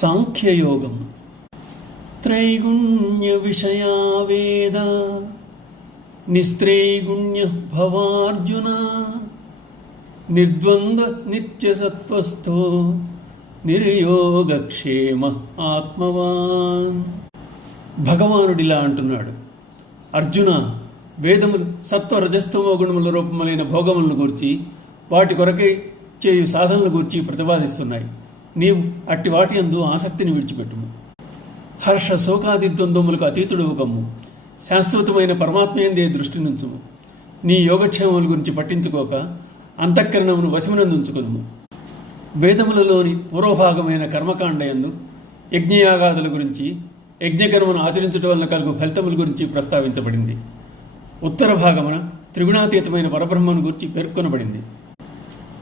సాంఖ్యయోగం. త్రైగుణ్య విషయా వేద నిస్త్రైగుణ్య భవార్జున నిర్ద్వంద్వ నిత్యసత్వస్థో నిర్యోగక్షేమ ఆత్మవాన్. భగవానుడిలా అంటున్నాడు, అర్జున, వేదములు సత్వ రజస్తమో గుణముల రూపములైన భోగములను గూర్చి వాటి కొరకై చేయు సాధనల గూర్చి ప్రతిపాదిస్తున్నాయి. నీవు అట్టి వాటి యందు ఆసక్తిని విడిచిపెట్టుము. హర్ష శోకాది ద్వంద్వములకు అతీతుడు కమ్ము. శాశ్వతమైన పరమాత్మయందే దృష్టి నుంచుము. నీ యోగక్షేమముల గురించి పట్టించుకోక అంతఃకరణమును వశమునందుంచుకొనుము. వేదములలోని పూర్వభాగమైన కర్మకాండయందు యజ్ఞయాగాదుల గురించి, యజ్ఞకర్మను ఆచరించడం వలన కలుగు ఫలితముల గురించి ప్రస్తావించబడింది. ఉత్తర భాగమున త్రిగుణాతీతమైన పరబ్రహ్మను గురించి పేర్కొనబడింది.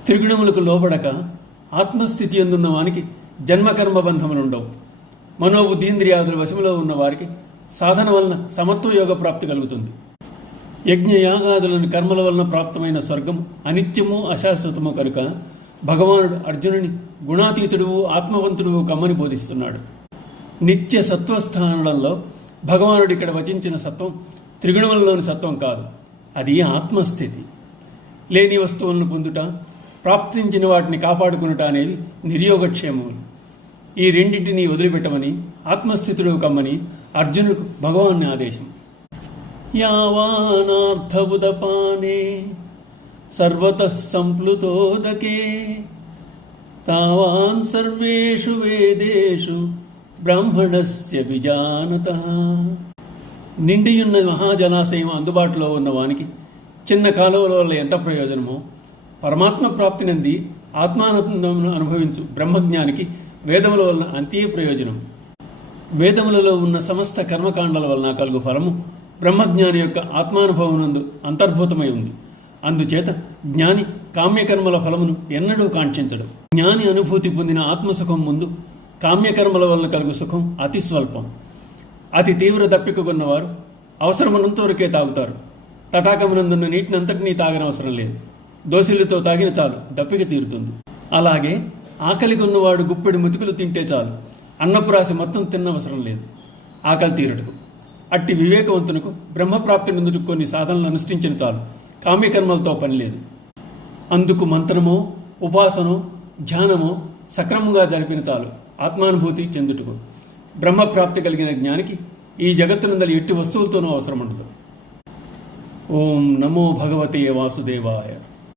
త్రిగుణములకు లోబడక ఆత్మస్థితి ఎందున్న వానికి జన్మకర్మ బంధములుండవు. మనోబుద్ధీంద్రియాదుల వశములో ఉన్న వారికి సాధన వలన సమత్వ యోగ ప్రాప్తి కలుగుతుంది. యజ్ఞయాగాదులను కర్మల వలన ప్రాప్తమైన స్వర్గం అనిత్యము అశాశ్వతము కనుక భగవానుడు అర్జునుని గుణాతీతుడు ఆత్మవంతుడు కమ్మని బోధిస్తున్నాడు. నిత్య సత్వస్థానంలో భగవానుడు ఇక్కడ వచించిన సత్వం త్రిగుణములలోని సత్వం కాదు, అది ఆత్మస్థితి. లేని వస్తువులను పొందుట, ప్రాప్తించిన వాటిని కాపాడుకునుట అనేవి నిర్యోగక్షేమములు. ఈ రెండింటినీ వదిలిపెట్టమని, ఆత్మస్థితుడు కమ్మని అర్జునుడికి భగవాన్ని ఆదేశం. యావానార్థముదపానే సర్వతః సంప్లుతోదకే తావాన్ సర్వేషు వేదేషు బ్రాహ్మణస్య విజానతః. నిండియున్న మహాజలాశయం అందుబాటులో ఉన్న వానికి చిన్న కాలువల వల్ల ఎంత ప్రయోజనమో, పరమాత్మ ప్రాప్తి నంది ఆత్మానందమును అనుభవించు బ్రహ్మజ్ఞానికి వేదముల వలన అంతే ప్రయోజనం. వేదములలో ఉన్న సమస్త కర్మకాండల వలన కలుగు ఫలము బ్రహ్మజ్ఞాని యొక్క ఆత్మానుభవనందు అంతర్భూతమై ఉంది. అందుచేత జ్ఞాని కామ్యకర్మల ఫలమును ఎన్నడూ కాంక్షించడు. జ్ఞాని అనుభూతి పొందిన ఆత్మసుఖం ముందు కామ్యకర్మల వలన కలుగు సుఖం అతి స్వల్పం. అతి తీవ్ర దప్పికగొన్నవారు అవసరమునంతవరకే తాగుతారు. తటాకమునందున్న నీటినంతటినీ తాగనవసరం లేదు. దోసిలితో తాగిన చాలు, దప్పిక తీరుతుంది. అలాగే ఆకలి కొన్నవాడు గుప్పెడు ముతుకులు తింటే చాలు, అన్నపురాశి మొత్తం తిన్నవసరం లేదు ఆకలి తీరుటకు. అట్టి వివేకవంతునకు బ్రహ్మప్రాప్తి నందుకు కొన్ని సాధనలు అనుష్ఠించిన చాలు, కామ్యకర్మలతో పని లేదు. అందుకు మంత్రమో ఉపాసనో ధ్యానమో సక్రమంగా జరిపిన చాలు ఆత్మానుభూతి చెందుటకు. బ్రహ్మప్రాప్తి కలిగిన జ్ఞానికి ఈ జగత్తునందలి ఎట్టి వస్తువులతోనూ అవసరం ఉండదు. ఓం నమో భగవతే వాసుదేవాయ.